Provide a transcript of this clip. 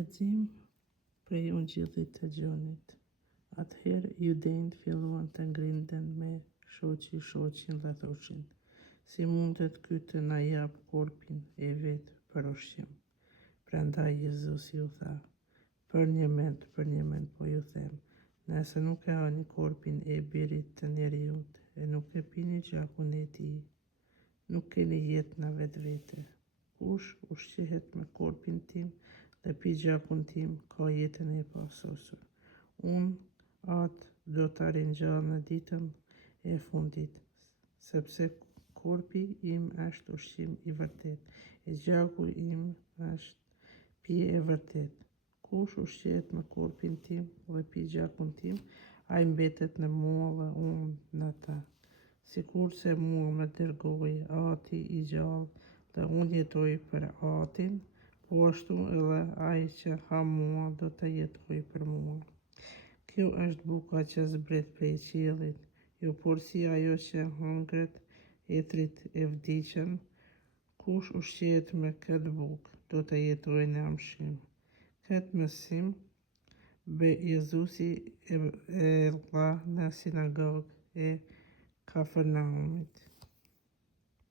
Lexim prej Ungjillit të Gjonit. Atëherë judejt filluan të ngrinden me shoqin dhe thoshin: si mundet ky të na jap korpin e vet për ushqim? Prandaj Jezusi ju tha: për një mend po ju them, nëse nuk e hani korpin e birit të njeriut e nuk e pini gjakun e tij, nuk keni jetë në vetvete. Kush ushqehet me korpin tim dhe pi gjakun tim ka jetën e pasosur. Unë atë do ta ringjall në ditën e fundit, sepse korpi im është ushqim i vërtet, e gjaku im është pije e vërtet. Kush ushqehet me korpin tim dhe pi gjakun tim, ai mbetet në mua dhe unë në ta. Sikur se mua më dërgoi Ati i gjallë dhe unë jetoj për Atin, po ashtu edhe ai që ha mua do të jetoj për mua. Kjo është buka që zbret prej qiellit, jo por si ajo që hangret etrit e vdiqën. Kush ushqehet me këtë bukë do të jetojë në amshim. Këtë mësim Jezusi e dha në sinagogë e Kafarnaumit.